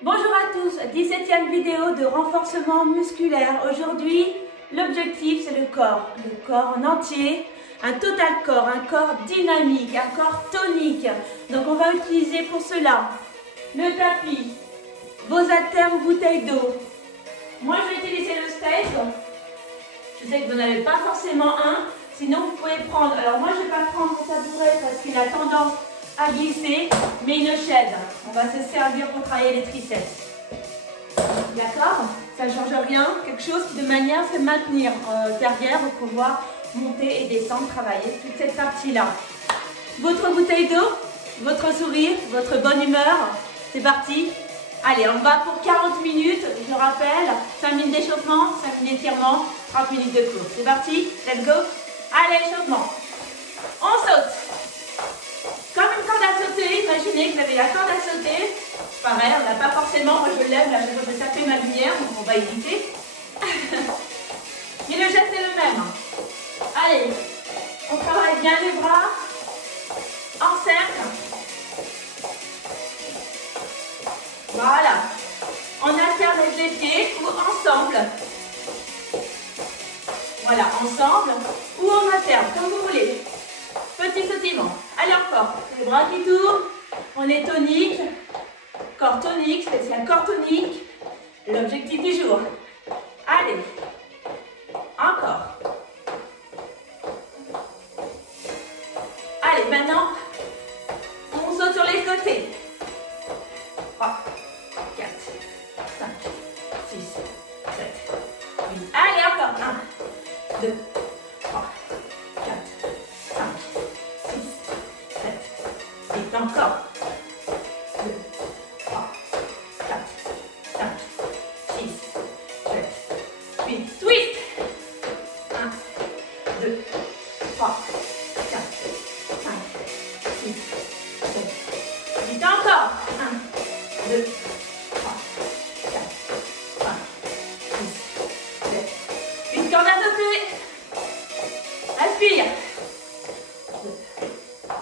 Bonjour à tous, 17e vidéo de renforcement musculaire. Aujourd'hui, l'objectif c'est le corps en entier, un total corps, un corps dynamique, un corps tonique. Donc on va utiliser pour cela le tapis, vos haltères ou bouteilles d'eau. Moi je vais utiliser le step. Je sais que vous n'avez pas forcément un, sinon vous pouvez prendre, alors moi je ne vais pas prendre mon tabouret parce qu'il a tendance à glisser, mais une chaise. On va se servir pour travailler les triceps. D'accord? Ça ne change rien, quelque chose qui de manière à se maintenir derrière pour pouvoir monter et descendre, travailler toute cette partie-là. Votre bouteille d'eau, votre sourire, votre bonne humeur, c'est parti. Allez, on va pour 40 minutes, je rappelle, 5 minutes d'échauffement, 5 minutes d'étirement, 30 minutes de cours. C'est parti, let's go. Allez, échauffement. On saute. Comme une corde à sauter, imaginez que vous avez la corde à sauter. Pareil, on n'a pas forcément, moi je lève, là je vais taper ma lumière, donc on va éviter. Mais le geste est le même. Allez, on travaille bien les bras, en cercle. Voilà. On alterne avec les pieds ou ensemble. Voilà, ensemble ou en alterne, comme vous voulez. Petit sautillement. Allez encore. Les bras qui tournent. On est tonique. Corps tonique, spécial corps tonique. L'objectif du jour. Allez. Encore. Allez, maintenant, on saute sur les côtés. 3, 4, 5, 6, 7, 8. Allez, encore. 1, 2, 3, 4, 5, 6, 7, 8. Encore. 2, 3, 4, 5, 6, 7, 8. Twist. 1, 2, 3, 4, 5, 6, 7, 8. Encore. 1, 2, 3, 4, 5, 6, 7, 8. Corde à sauter. Respire. 2, 3,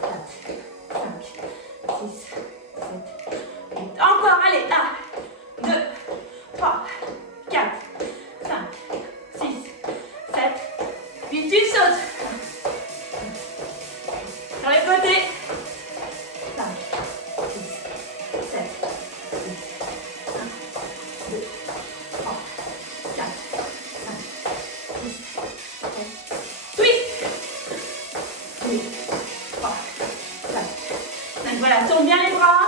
4, 5, 6, 7, 8. Encore, allez. 1, 2, 3, 4, 5, 6, 7, 8. Tu sautes. Sur les côtés. 5, 6, 7, 8. 1, 2, 3, 4, 5, 6, 7. Twist. 2, 3, 4, 5. Voilà, tourne bien les bras.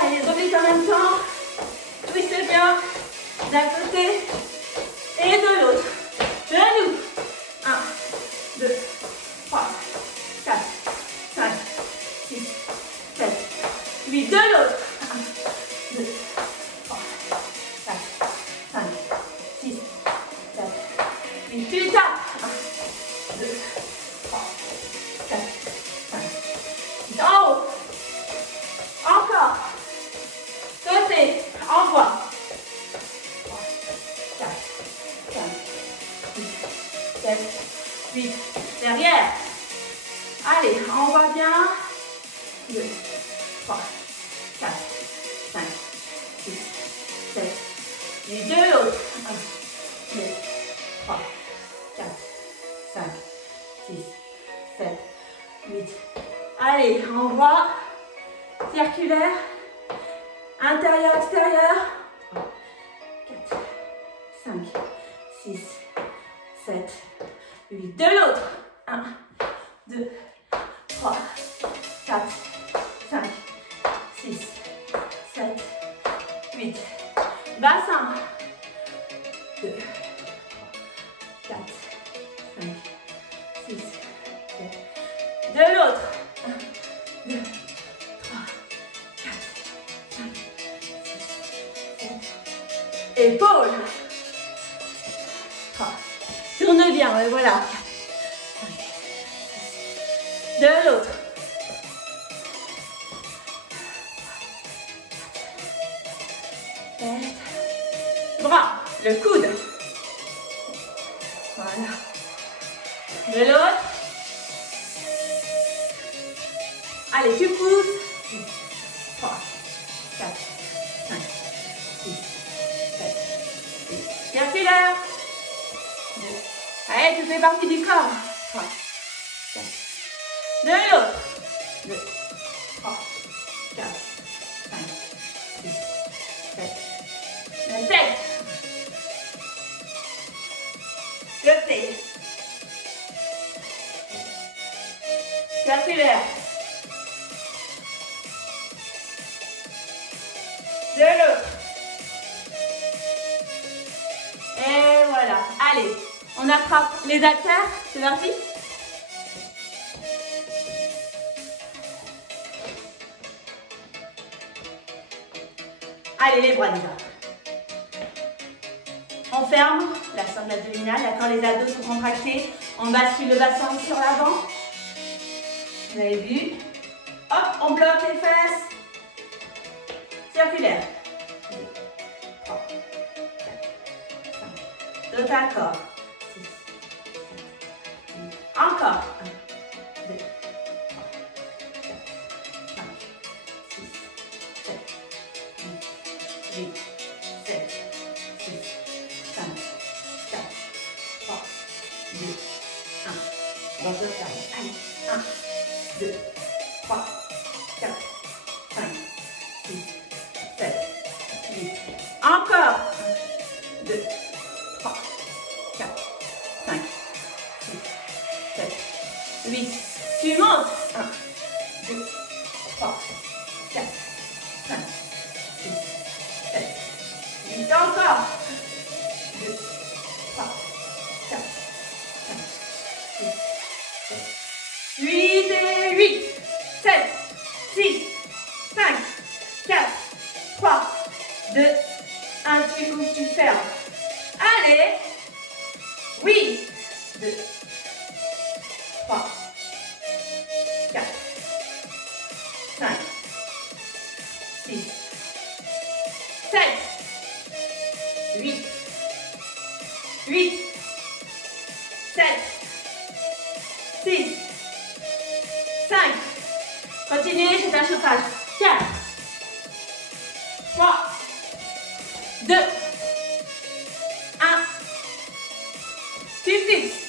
Allez, les obliques en même temps. Twist bien. D'un côté et de l'autre. Genoux. 1, 2, 3, 4, 5, 6, 7, 8. De l'autre. 1, 2, 3, 4, 5, 6, 7, 8. Tu tapes. 1, 2, 3, 4, 5, 6. En haut. Encore. Côté. Envoie. 3, 4, 5, 6, 7, 8. Derrière. Allez, envoie bien. 2, 3, 4, 5, 6, 7, 8. De l'autre. 1, 2, 3, 4, 5, 6, 7, 8. Allez, envoie. Circulaire. Intérieur, extérieur. 3, 4, 5, 6, 7, 8. De l'autre. 1, 2, 3, 4, 5, 6, 7, 8. Bassin. 2, 3, 4, 5, 6, 7. De l'autre. 1, 2, 3, 4, 5, 6, 7. Épaules. 3. Tourne bien, voilà. 4, 5, 6. De l'autre. 7. Bras. Le coude. Voilà. De l'autre. Allez, tu pousses. 3, 4, fait partie du corps. 3, 4. De l'autre. 2, 3, 4, 5, 6, 7. La tête. Le pied. Circulaire. De l'autre. Et voilà. Allez, on attrape les haltères. C'est parti. Allez, les bras déjà. On ferme la sangle abdominale. D'accord, les abdos sont contractés. On bascule le bassin sur l'avant. Vous avez vu? Hop, on bloque les fesses. Circulaire. 2, 3, 4, 5. Total corps. 6, 7, 8. Encore. 1, 2, 3, 4, 5, 6, 7, 8, 7, 6, 5, 4, 3, 2, 1. On va se faire. Allez. 1, 2, 3, 4, 5, 6, 7, 8. Encore. 1, 2, 3, 4, 5, 6, 7, 8. Tu montes. 1, 2, 3, 4, 5, 6, 7, 8. Encore. 2, 3, 4, 5, 6, 7, 8 et 8, 7, 6, 5, 4, 3, 2, 1, tu ouvres, tu fermes. Allez, oui, 2, 3, 4, 5, 6, 7, 8, 8, 7, 6, 5. Continuez, c'est un chauffage. 4, 3, 2, 1. Tu fixes.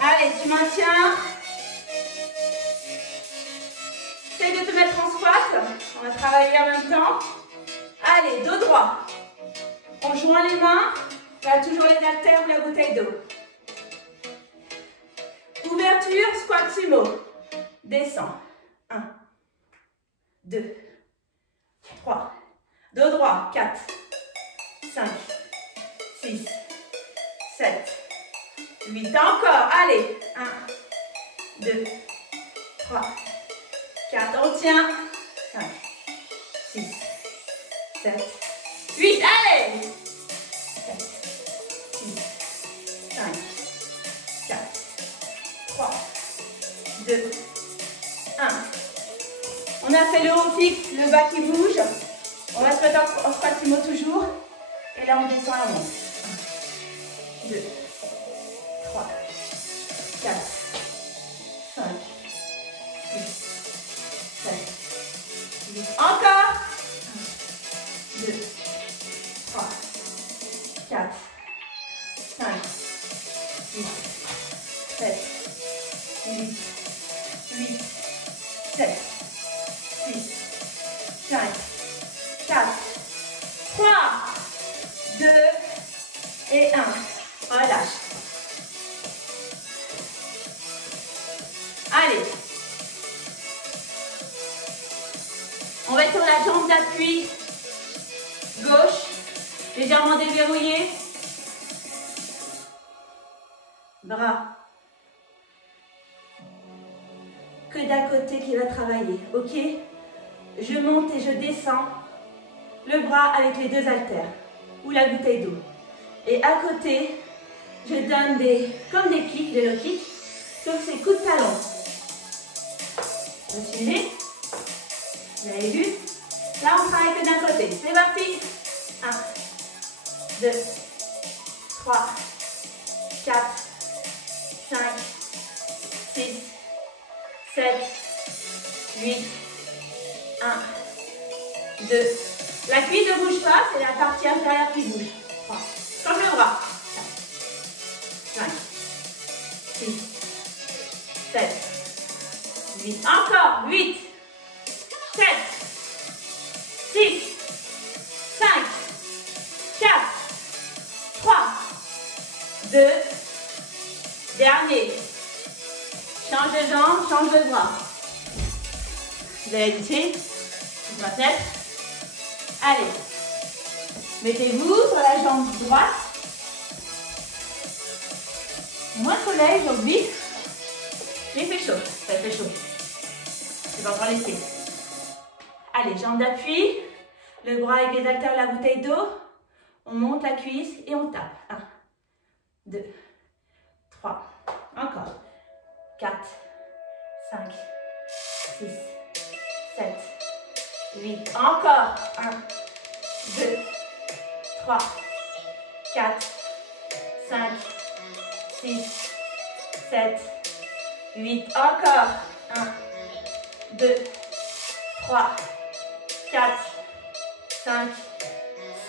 Allez, tu maintiens. Essaye de te mettre en squat. On va travailler en même temps. Allez, dos droit. On joint les mains. Là, toujours les haltères ou la bouteille d'eau. Ouverture, squat sumo. Descends. 1, 2, 3. Dos droit. 4, 5, 6, 7, 8. Encore. Allez. 1, 2, 3, 4. On tient. 5, 6, 7, 8. Allez. 7, 6, 5, 4, 3, 2, 1. On a fait le haut fixe, le bas qui bouge. On va se mettre en squat sumo toujours. Et là, on descend à 11. 1, 2, 3, 4, 5, 6, 7, 8. Encore. 1, 2, 3, 4, 5, 6, 7, 8, 8, 7, 6, 5, 4, 3, 2 et 1. Relâche. Allez. On va être sur la jambe d'appui gauche, légèrement déverrouillée. Bras. Que d'un côté qui va travailler, ok? Je monte et je descends le bras avec les deux haltères ou la bouteille d'eau. Et à côté, je donne comme des kicks, des low kicks, sauf ces coups de talon. Vous suivez? Vous avez vu? Là, on travaille que d'un côté. C'est parti. 1, 2, 3, 4, 5, 6, 7, 8, 1, 2. La cuisse ne bouge pas, c'est la partie inférieure qui bouge. 3. Comme le bras. 4, 5, 7, 8, encore, 8, 7, 6, 5, 4, 3, 2, dernier. Change de jambe, change de bras. Vous allez lutter. Allez. Mettez-vous sur la jambe droite. Moins de soleil aujourd'hui. Mais il fait chaud. Ça fait chaud. Je vais encore laisser. Allez, jambe d'appui. Le bras avec les haltères, la bouteille d'eau. On monte la cuisse et on tape. 1, 2, 3. Encore. 4, 5, 6, 7, 8. Encore. 1, 2, 3, 4, 5, 6, 7, 8. Encore. 1, 2, 3, 4, 5,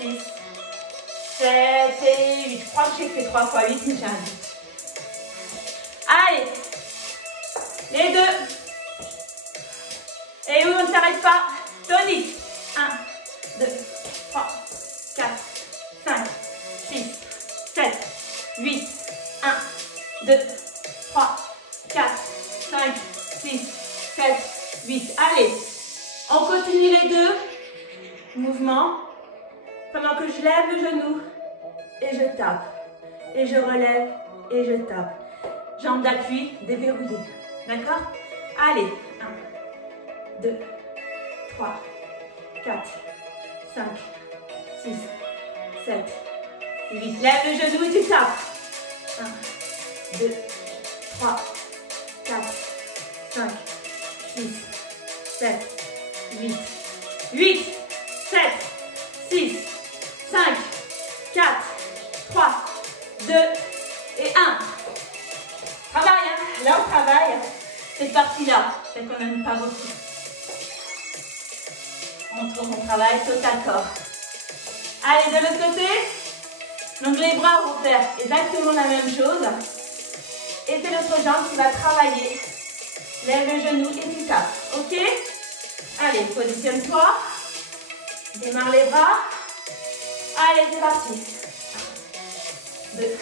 6, 7 et 8. Je crois que j'ai fait 3 fois 8, mais j'ai un doute. Allez. Les deux. Et oui, on ne s'arrête pas. Tonique. 1, 2, 3, 4, 5, 6, 7, 8. 1, 2, 3, 4, 5, 6, 7, 8. Allez, on continue les deux mouvements pendant que je lève le genou et je tape. Et je relève et je tape. Jambe d'appui déverrouillée. D'accord? Allez, 1, 2, 3, 4, 5, 6, 7, 8. Lève le genou et tu tapes. 1, 2, 3, 4, 5, 6, 7, 8. 8, 7, 6, 5, 4, 3, 2 et 1. Travaille, hein? Là on travaille cette partie-là, celle qu'on n'aime pas beaucoup. On trouve qu'on travaille total corps. Allez, de l'autre côté, donc les bras vont faire exactement la même chose. Et c'est l'autre jambe qui va travailler. Lève le genou et tu tapes. Ok? Allez, positionne-toi. Démarre les bras. Allez, c'est parti. 1, 2,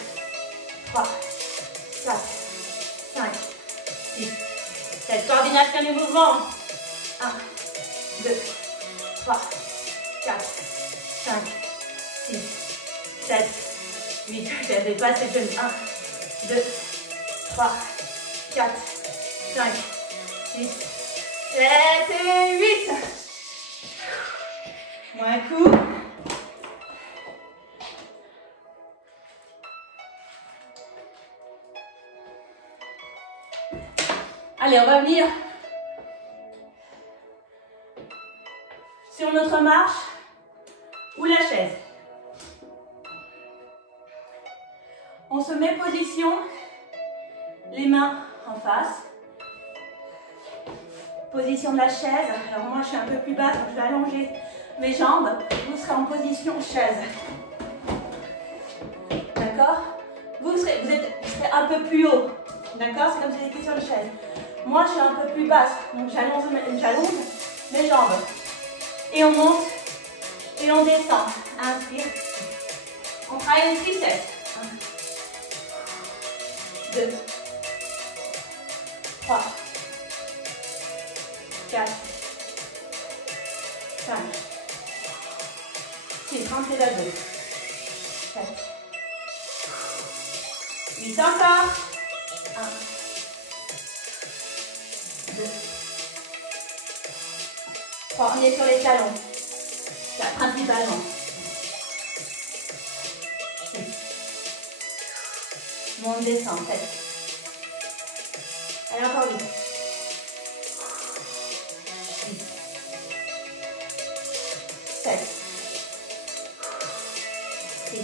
3, 4, 5, 6, 7. Coordination du mouvement. 1, 2, 3, 4, 5, 6, 7, 8. Je vais dépasser le genou. 1, 2, 3, 4, 5, 6, 7 et 8. Moins un coup. Allez, on va venir sur notre marche ou la chaise. On se met position, les mains en face. Position de la chaise. Alors moi, je suis un peu plus basse, donc je vais allonger mes jambes. Vous serez en position chaise. D'accord? Vous serez un peu plus haut. D'accord? C'est comme si vous étiez sur une chaise. Moi, je suis un peu plus basse, donc j'allonge mes jambes. Et on monte et on descend. Inspire. On travaille les triceps. 1, 2, 3, 4, 5, 6, rentrez d'abdos. 7, 8, encore. 1, 2, 3, on est sur les talons. Ça, principalement. 6. Monte, descend. 7. Allez, encore 8. 6. 7. 6.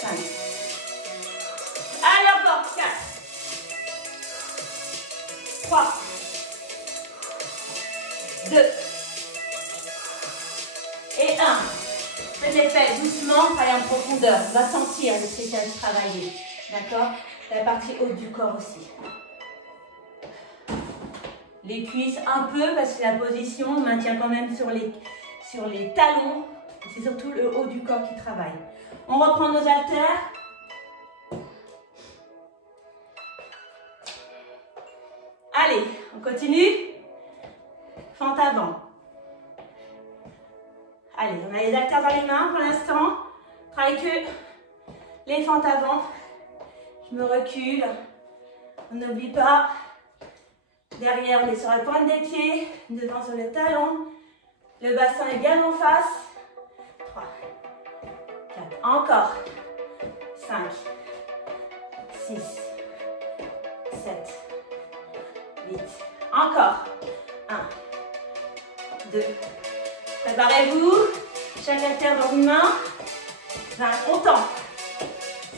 5. Allez, encore 4. 3. 2. Et 1. Faites les faits doucement, travaillez en profondeur. On va sentir le triceps travailler. D'accord? la partie haute du corps aussi. Les cuisses un peu parce que la position on maintient quand même sur les talons. C'est surtout le haut du corps qui travaille. On reprend nos haltères. Allez, on continue. Fente avant. Allez, on a les haltères dans les mains pour l'instant. Travaille que les fentes avant. Je me recule. On n'oublie pas. Derrière, on est sur la pointe des pieds. Devant sur le talon. Le bassin est bien en face. 3, 4, encore. 5, 6, 7, 8. Encore. 1, 2. Préparez-vous. Chaque haltère dans une main. 20. On tend.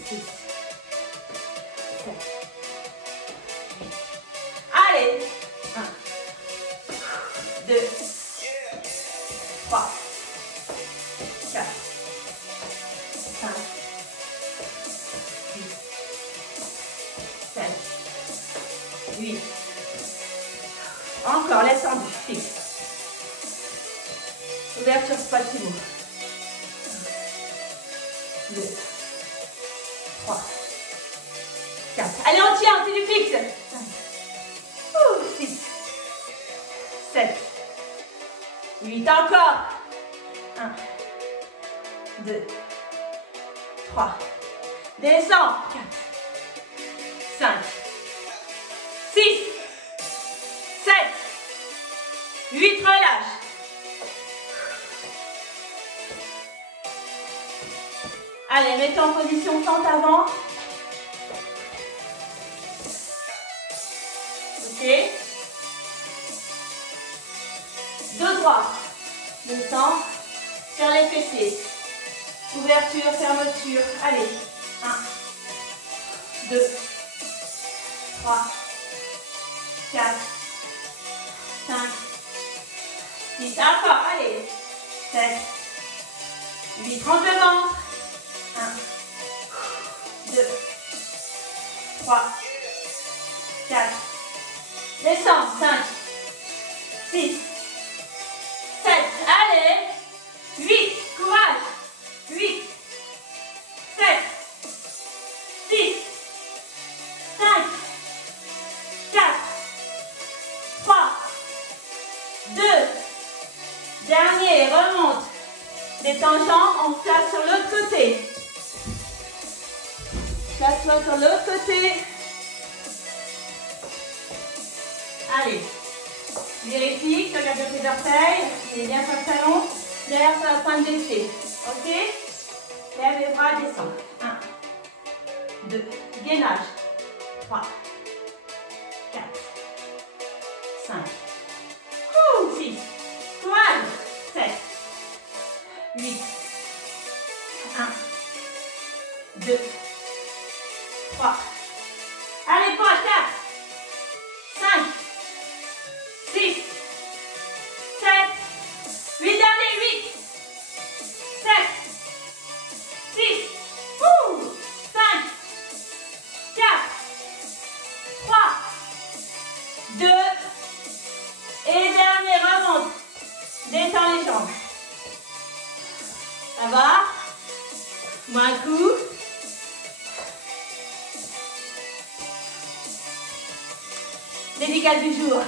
6, 7, 8. Allez. 1, 2, 3, 4, 5, 6, 7, 8. Encore, laisse en vue, fixe. Ouverture spatimo. 1, 2, 3, 4. Allez, on tient, c'est du fixe. 5, 6, 7, 8. Encore. 1, 2, 3. Descends. 4, 5, 6, 7, 8. Relâche. Allez, mettez en position fente avant. Ok. Dos droit. Descends. Faire les fessiers. Ouverture, fermeture. Allez. 1, 2, 3, 4, 5, 6. Encore. Allez. 7, 8. Rentre le ventre. 1, 2, 3, 4. Descends. 5, 6, 7. Allez. 8. Courage. 8, 7, 6, 5, 4, 3, 2. Dernier. Remonte. Détends-jambes. On place sur l'autre côté. Place-toi sur l'autre côté. Allez. Vérifie que tu regardes tes orteils. Il est bien sur le talon. Derrière sur la pointe des pieds. Ok? Lève les bras, descends. 1, 2. Gainage. 3, 4, 5, 6. Courage. 7, 8. 1, 2, 3. Allez, courage. 4, 5, 6, 7, 8. Dernier. 8, 7, 6, 5, 4, 3, 2. Et dernier, remonte. Détends les jambes. Ça va? Moi un coup. Dédicace du jour.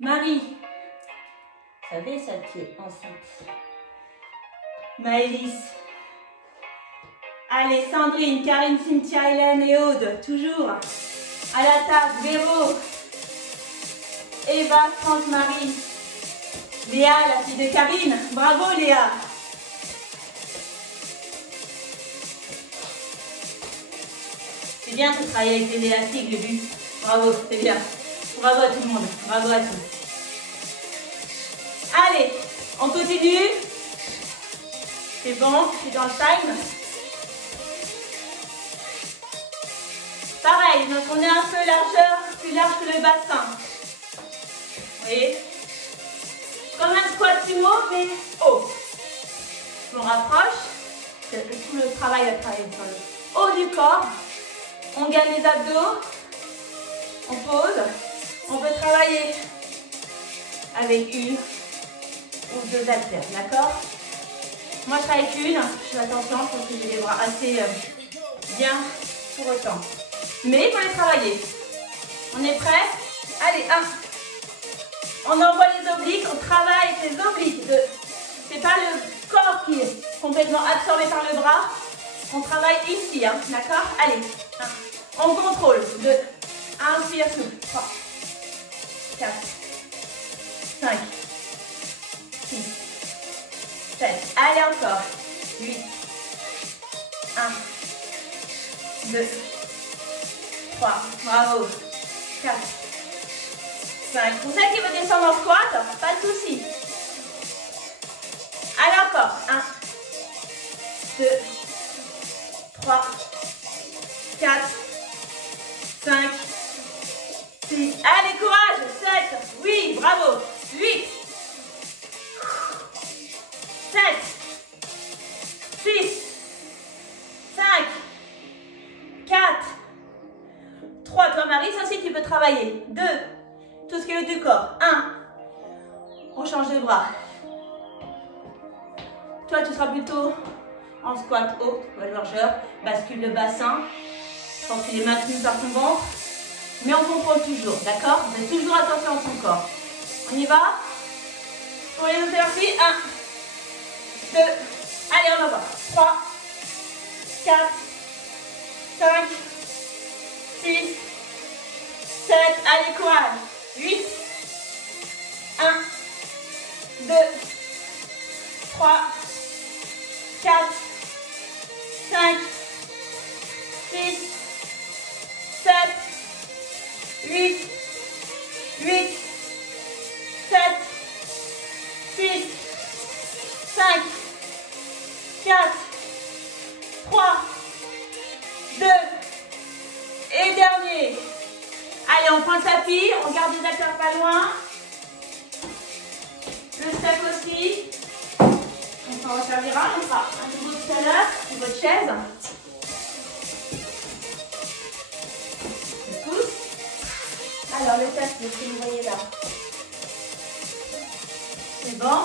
Marie. Vous savez, celle qui est enceinte. Maëlys. Allez, Sandrine, Karine, Cynthia, Hélène et Aude. Toujours. À la table, Véro. Eva, Franck, Marie. Léa, la fille de Karine. Bravo, Léa. C'est bien de travailler avec les élastiques, j'ai vu. Bravo, c'est bien. Bravo à tout le monde. Bravo à tous. Allez, on continue. C'est bon, je suis dans le time. Pareil, donc on est un peu largeur, plus large que le bassin. Vous voyez? Comme un squat sumo, mais haut. Je me rapproche. Tout le travail va travailler haut du corps. On gagne les abdos. On pose. On peut travailler avec une ou deux haltères, d'accord? Moi, je travaille avec une. Je fais attention, je pense que j'ai les bras assez bien pour autant. Mais il faut les travailler. On est prêt? Allez, 1. On envoie les obliques, on travaille avec les obliques. C'est pas le corps qui est complètement absorbé par le bras. On travaille ici, hein, d'accord? Allez, 1. On contrôle. 2. Inspire, souffle. 3, 4, 5, 6, 7. Allez encore. 8, 1, 2, 3. Bravo. 4, 5. Pour celle qui veut descendre en squat, pas de souci. Allez encore. 1, 2, 3, 4, 5, 6. Allez, courage. 7. Oui, bravo. 8, 7, 6, 5, 4, 3. Toi, Marie, ça aussi, tu peux travailler. 2. Tout ce qui est le haut du corps. 1. On change de bras. Toi, tu seras plutôt en squat haut, largeur. Bascule le bassin. Je pense qu'il est maintenu par ton ventre. Mais on contrôle toujours, d'accord? Faites toujours attention à ton corps. On y va? Pour les autres, c'est parti. 1, 2. Allez, on en va. 3, 4, 5, 6, 7. Allez, courage. 8, 1, 2, 3, 4, 5, 6, 7, 8, 7, 6, 5, 4, 3, 2, et dernier. Allez, on prend le tapis, on garde les haltères pas loin. Le step aussi. On s'en resservira, on fera un petit bout tout à l'heure sur votre chaise. Le pouce. Alors, le tapis, ce que vous voyez là. C'est bon.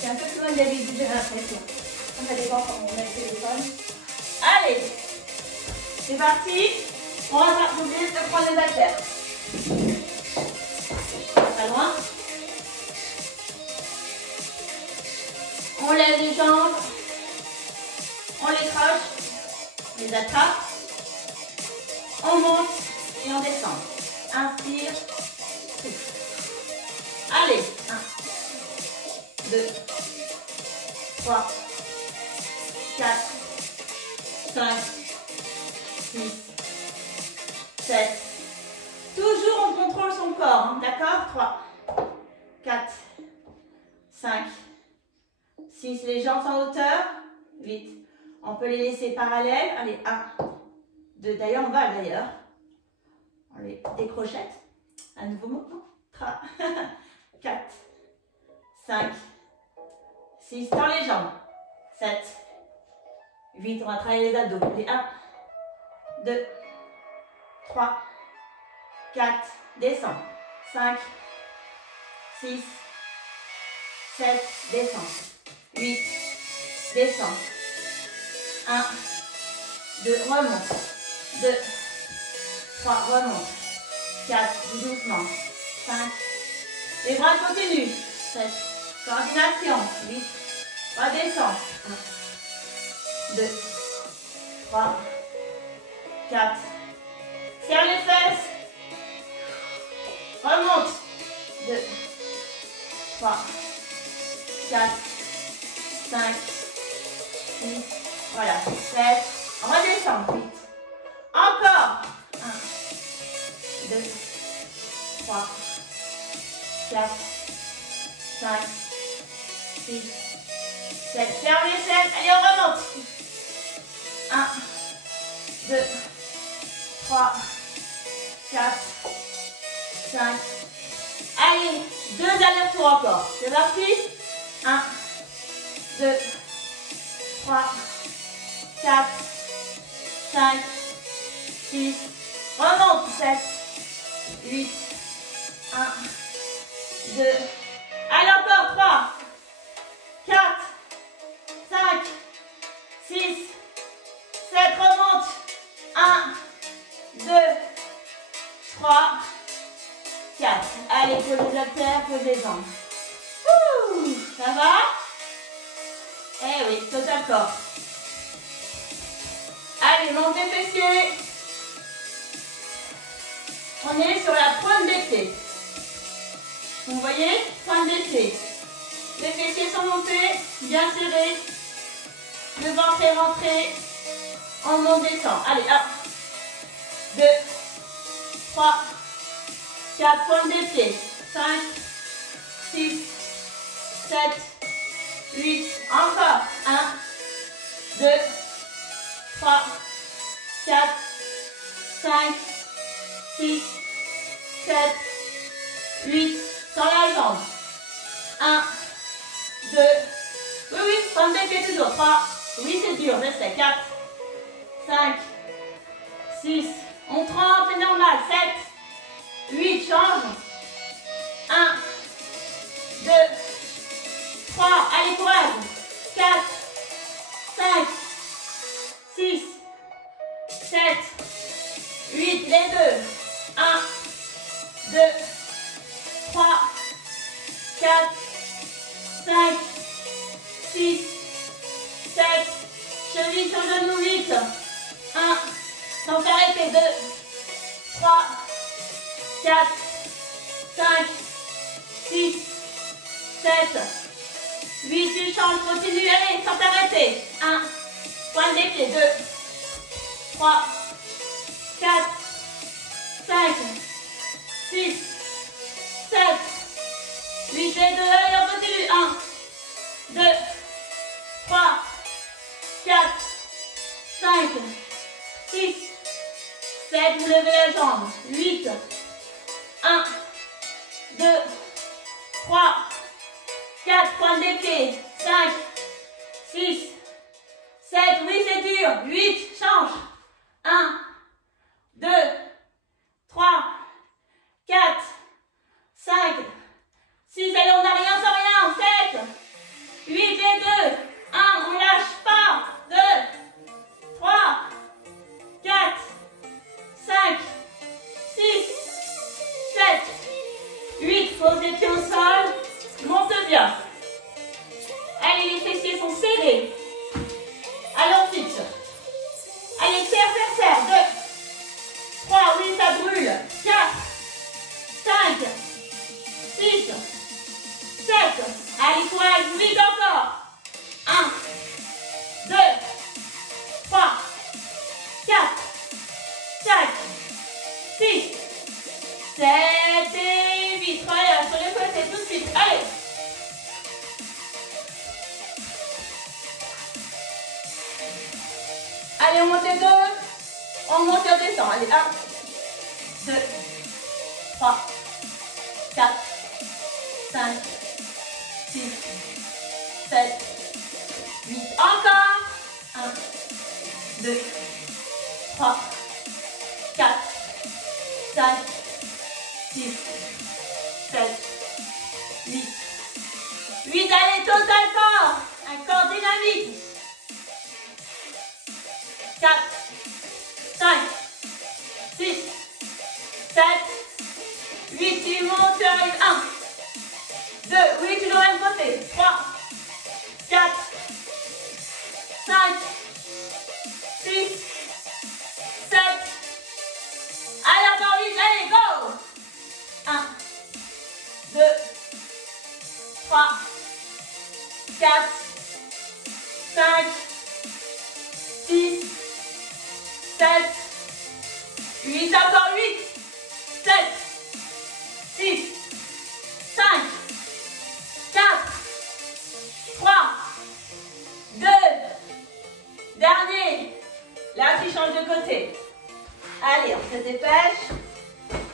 C'est un peu plus loin d'habitude, j'ai l'impression. Ça dépend quand on met le téléphone. Allez, c'est parti. On va oublier de prendre les haltères. Pas loin. On lève les jambes. On les croche. On les attrape. On monte et on descend. Inspire. Souffle. Allez. 1, 2, 3, 4, 5, 6, 7. Toujours on contrôle son corps, hein, d'accord? 3, 4, 5, 6. Les jambes en hauteur. 8. On peut les laisser parallèles. Allez, 1, 2. D'ailleurs, on va d'ailleurs. On les décrochette. Un nouveau mouvement. 3, 4, 5, 6. Tends les jambes. 7, 8. On va travailler les abdos. Allez, 1, 2, 3, 4. Descends. 5, 6, 7. Descends. 8. Descends. 1, 2. Remonte. 2, 3. Remonte. 4. Doucement. 5. Les bras continuent. 7. Coordination. 8. Redescends. 1, 2, 3, 4. Serre les fesses. Remonte. 2, 3, 4, 5, 6. Voilà. 7. On redescend. 8. Encore. 1, 2, 3, 4, 5, 6, 7. Ferme les selles. Allez, on remonte. 1, 2, 3, 4, 5, Allez, 2 allers-retours encore. C'est parti. 1, 2, 3, 4, 5, 6, remonte, 7, 8, 1, 2, allez encore, 3, 4, 5, 6, 7, remonte, 1, 2, 3, 4. Allez, pose les haltères, pose les jambes. Ouh, ça va? Eh oui, total corps. Allez, monte les fessiers. On est sur la pointe des pieds. Vous voyez? Pointe des pieds. Les fessiers sont montés, bien serrés. Le ventre est rentré. On monte, descend. Allez, hop. 2, 3, 4, pointe des pieds. 5, 6, 7, 8. Encore. 1, 2, 3, 4, 5, 6, 7, 8. Sans la jambe. 1, 2. Oui, oui, pointe des pieds toujours. 3. Oui, c'est dur. Restez. 4, 5, 6. On trempe, c'est normal. 7, 8. Change. 1, 2, 3. Allez, courage. 4, 5, 6, 7, 8. Les deux. 1, 2, 3, 4, 5, 6, 7, cheville sur genou, 8, 1, sans s'arrêter, 2, 3, 4, 5, 6, 7, 8, tu changes, continue, allez, sans t'arrêter, 1, pointe des pieds, 2, 3, 4, 5, 6, 7, 8 et 2, allez, on continue. 1, 2, 3, 4, 5, 6, 7, vous levez la jambe. 8, 1, 2, 3, 4, pointe des pieds. 5, 6, 7, oui, c'est dur. 8, change. 1, 2, 3, 4, 5, 6, allez, on n'a rien sans rien. 7, 8 et 2, 1, on lâche pas. 2, 3, 4, 5, 6, 7, 8, pose les pieds au sol, monte bien. Allez, les fessiers sont serrés. Allons vite. Allez, serre. 2, 3, oui, ça brûle. 4, 5, 6, 7. Allez, courage, vite encore. 1, 2, 3, 4, 5, 6, 7 et 8. Voilà, sur les côtés tout de suite. Allez. Allez, on monte les deux. On monte et on descend. Allez, 1, 2, 3, 4, 5, 6, 7, 8. Encore. 1, 2, 3, 4, 5, 6, 7, 8. 8, allez, total corps. Un corps dynamique. 4, 5, 6, 7, 8, tu montes, tu arrives. 1, 2, oui, toujours même côté. 3, 4, 5, 6, 7. Allez, encore 8, allez, go. 1, 2, 3, 4, 5, 6, 7, 8, encore 8, 7, 6, 5, 4, 3, 2, dernier. Là, tu changes de côté. Allez, on se dépêche.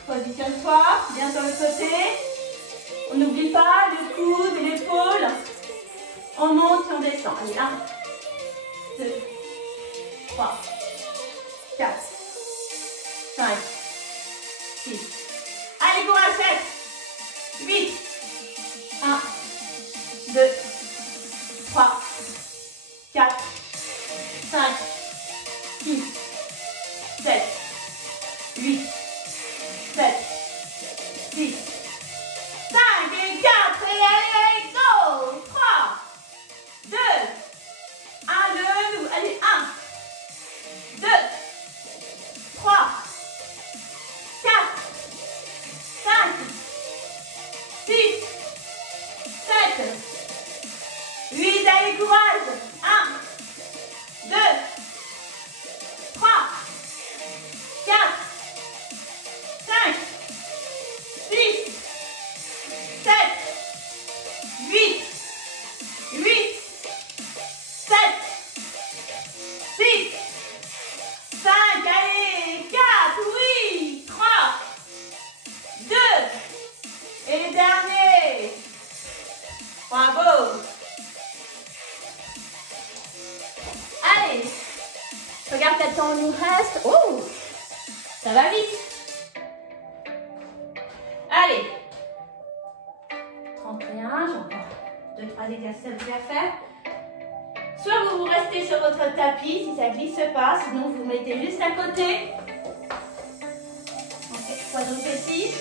Positionne-toi, bien sur le côté. On n'oublie pas le coude et l'épaule. On monte et on descend. Allez, 1, 2, 3, 4, 5, 6. Allez, courage, 7, 8, 1, 2, 3, 4, 5, 6, 7, 8, 7, 6, 5 et 4. Et allez, go. 3, 2, 1, de nous. Allez, 1, 2, 3, 4, 5, 6, 7, 8. Allez, courage. 1, 2, 3, 4, 5, 6, 7, 8, 7, 6, 5, allez, 4, oui, 3, 2, et les derniers. Bravo. Allez, regarde quel temps il nous reste. Oh, ça va vite. Allez, 31, j'ai encore 2-3 exercices à faire. Soit vous restez sur votre tapis, si ça glisse pas, sinon vous mettez juste à côté. Ok, quadrupédie,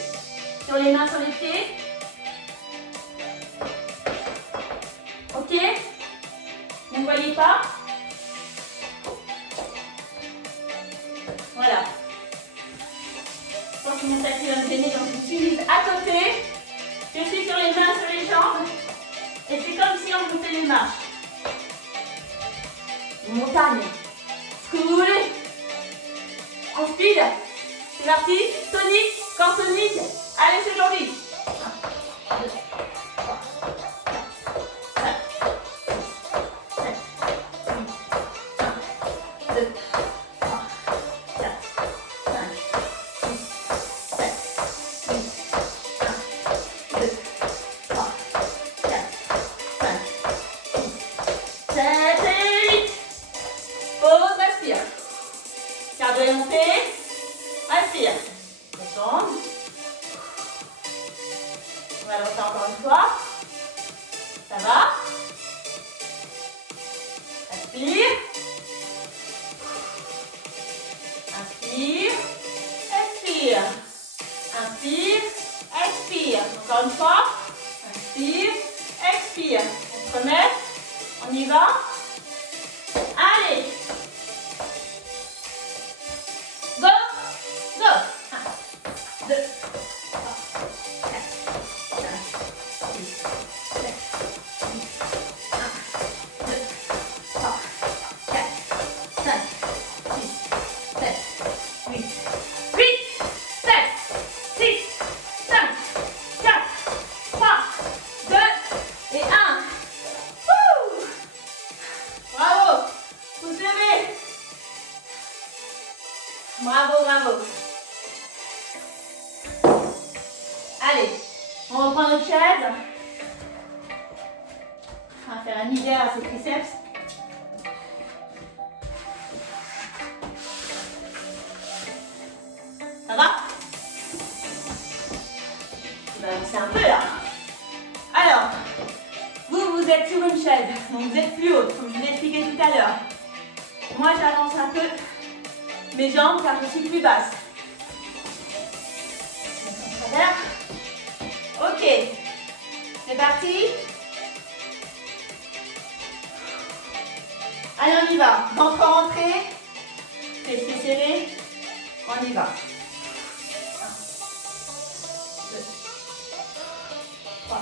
sur les mains, sur les pieds. Ok, vous ne voyez pas? Voilà. Je pense que mon tapis va me gêner, donc j'utilise à côté. Je suis sur les mains, sur les jambes. Et c'est comme si on montait les marches. Montagne. School. En speed. C'est parti. Tonique. Corps tonique. Allez, c'est aujourd'hui. 1, 2, 3, 4, 5, 6, 7, 8, 1, 2, 3, 4, 5, 6, 7, 8, 1, 2, 3, 4, 5, 6, 7 et 8. Pause, respire. Cardio est monté. Respire. Descendre. On va le refaire encore une fois. Ça va? Respire. Inspire. Expire. Inspire. Expire. Encore une fois. Inspire. Expire. On se remet. On y va. Allez. Go. Go. 1, 2, 3, 4, 5, 6, 7, 8, 1, 2, 3, 4, 5, 6, 7, 8, 7, 6, 5, 4, 3, 2 et 1. Wouh! Bravo! Vous levez. Bravo, bravo. Allez, on reprend notre chaise. On va faire un hiver à ses triceps. Ça va? On va avancer un peu là. Alors, vous êtes sur une chaise, donc vous êtes plus haute, comme je vous l'ai expliqué tout à l'heure. Moi, j'avance un peu mes jambes car je suis plus basse. On travers. Ok, c'est parti. Allez, on y va. Ventre rentré, fessiers serrés. On y va. 1, 2, 3,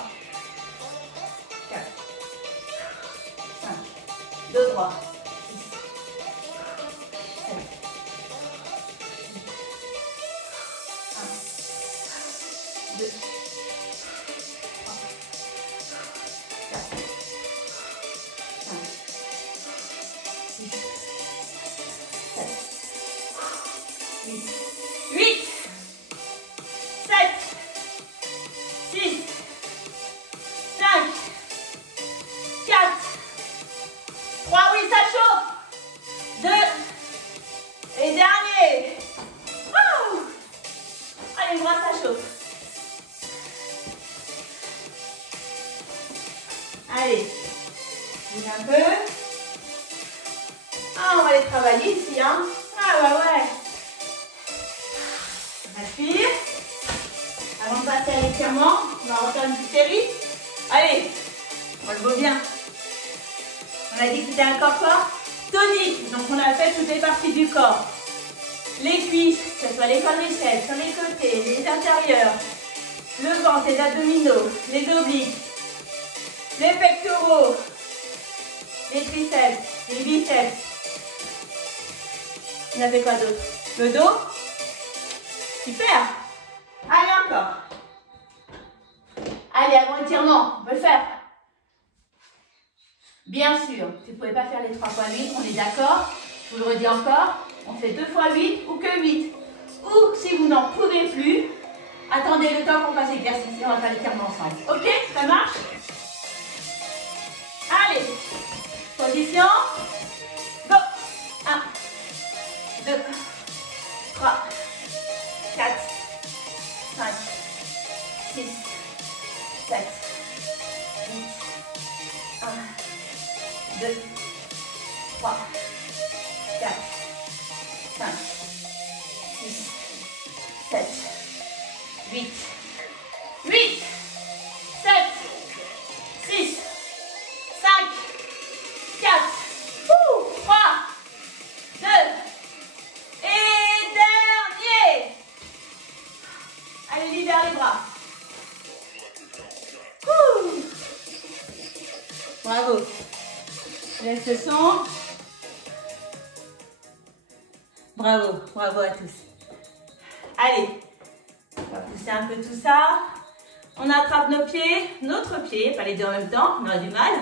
4, 5, 2, 3, 6, 7, 8, 1, 2, 3, 4, 5, 6, 7, 8, 7, 6, Ah, on va les travailler ici, hein. Ah ouais, ouais. Respire. Avant de passer à l'étirement, on va refaire une petite série. Allez, on le vaut bien. On a dit que c'était un corps fort tonique. Donc on a fait toutes les parties du corps. Les cuisses, que ce soit les quadriceps, sur les côtés, les intérieurs, le ventre, les abdominaux, les obliques, les pectoraux, les triceps, les biceps. On a fait quoi d'autre? Le dos. Super. Allez, encore. Allez, avant étirement, on peut le faire. Bien sûr, si vous ne pouvez pas faire les 3 fois 8, on est d'accord. Je vous le redis encore, on fait 2 fois 8 ou que 8. Ou si vous n'en pouvez plus, attendez le temps qu'on fasse l'exercice et on va faire l'étirement ensemble. Ok, ça marche? Allez, position. Go. 1, 2, 3, 4, 5, 6, 7, 8, 1, 2, 3, 4, 5, 6, 7, 8, 8, 7, 6, 5, 4, 3, 2, et dernier. Allez, libère les bras. Bravo. Laisse le son. Bravo, bravo à tous. Allez, on va pousser un peu tout ça. On attrape nos pieds, notre pied, pas les deux en même temps, on aura du mal.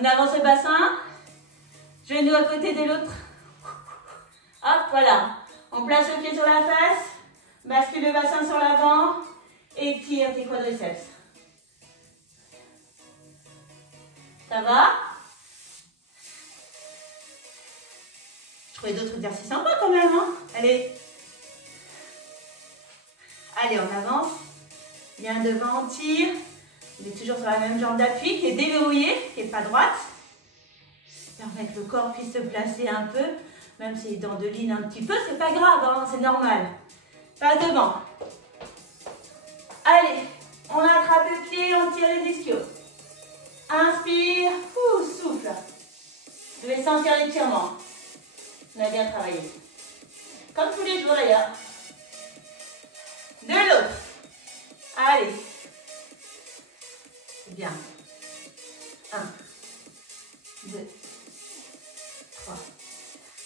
On avance le bassin, genou à côté de l'autre. Hop, voilà. On place le pied sur la face, bascule le bassin sur l'avant et tire tes quadriceps. Ça va? Je trouvais d'autres exercices sympas quand même, hein? Allez. Allez, on avance. Bien devant, on tire. Vous êtes toujours sur la même jambe d'appui qui est déverrouillée, qui n'est pas droite. Permet que le corps puisse se placer un peu, même s'il est dans de lignes un petit peu, c'est pas grave, hein, c'est normal. Pas devant. Allez, on attrape le pied, on tire les ischios. Inspire, souffle. Vous devez sentir l'étirement. On a bien travaillé. Comme tous les jours d'ailleurs. De l'eau. Allez. Bien. 1, 2, 3.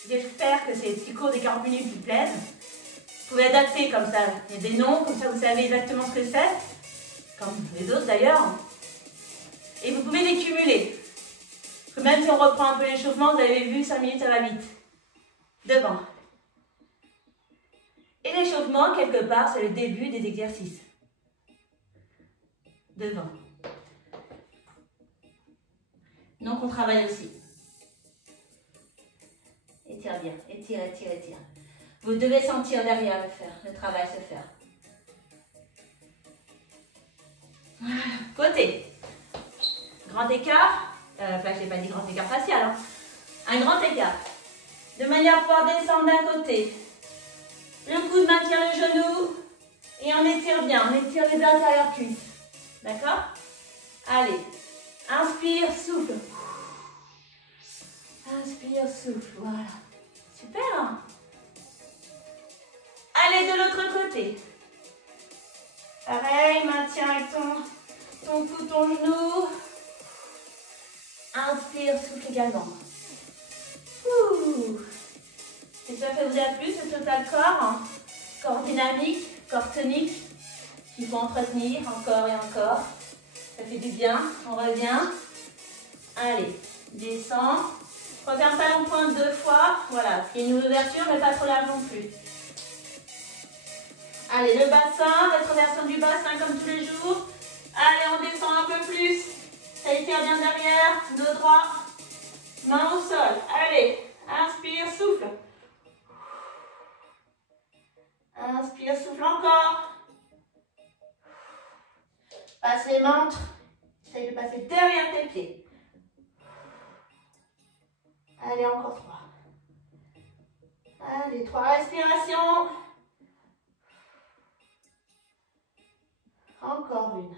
J'espère que ces petits cours des 40 minutes vous plaisent. Vous pouvez adapter comme ça. Il y a des noms, comme ça vous savez exactement ce que c'est. Comme les autres d'ailleurs. Et vous pouvez les cumuler. Parce que même si on reprend un peu l'échauffement, vous avez vu, 5 minutes ça va vite. Devant. Et l'échauffement, quelque part, c'est le début des exercices. Devant. Donc on travaille aussi. Étire bien, étire, étire, étire. Vous devez sentir derrière le travail se faire. Voilà. Côté. Grand écart. Enfin, je n'ai pas dit grand écart facial. Hein. Un grand écart. De manière à pouvoir descendre d'un côté. Le coude maintient le genou. Et on étire bien. On étire les intérieurs cuisses. D'accord? Allez. Inspire, souffle. Inspire, souffle. Voilà. Super. Hein? Allez, de l'autre côté. Pareil, maintiens avec ton cou, ton genou. Inspire, souffle également. J'espère que ça vous a plu ce total corps. Hein? Corps dynamique, corps tonique, qu'il faut entretenir encore et encore. Ça fait du bien. On revient. Allez, descend. Referme pas le point 2 fois. Voilà, il y a une ouverture, mais pas trop large non plus. Allez, le bassin, rétroversion du bassin comme tous les jours. Allez, on descend un peu plus. Ça étire bien derrière, dos droit. Main au sol. Allez, inspire, souffle. Inspire, souffle encore. Passe les mentres. Essaye de passer derrière tes pieds. Allez, encore 3. Allez, 3 respirations. Encore une.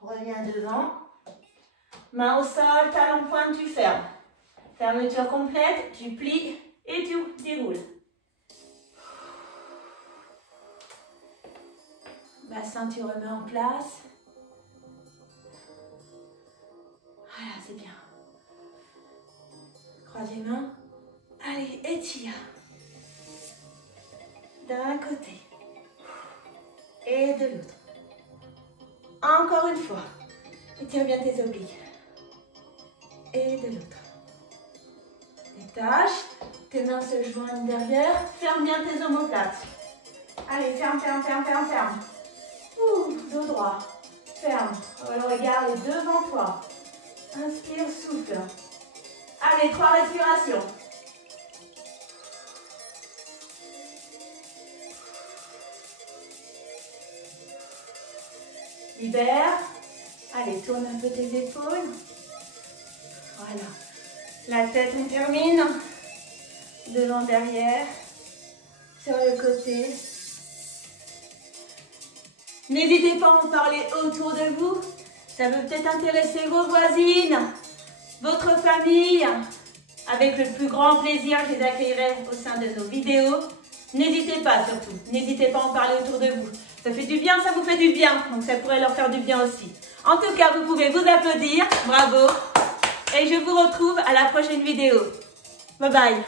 Reviens devant. Main au sol, talon pointe, tu fermes. Fermeture complète, tu plies et tu déroules. Bassin, tu remets en place. Voilà, c'est bien. Croise les mains. Allez, étire. D'un côté. Et de l'autre. Encore une fois. Étire bien tes obliques. Et de l'autre. Détache. Tes mains se joignent derrière. Ferme bien tes omoplates. Allez, ferme, ferme, ferme, ferme, ferme. Dos droit. Ferme. Le regard est devant toi. Inspire, souffle. Allez, 3 respirations. Libère. Allez, tourne un peu tes épaules. Voilà. La tête, on termine. Devant, derrière. Sur le côté. N'hésitez pas à en parler autour de vous. Ça peut peut-être intéresser vos voisines, votre famille. Avec le plus grand plaisir, je les accueillerai au sein de nos vidéos. N'hésitez pas surtout. N'hésitez pas à en parler autour de vous. Ça fait du bien, ça vous fait du bien. Donc ça pourrait leur faire du bien aussi. En tout cas, vous pouvez vous applaudir. Bravo. Et je vous retrouve à la prochaine vidéo. Bye bye.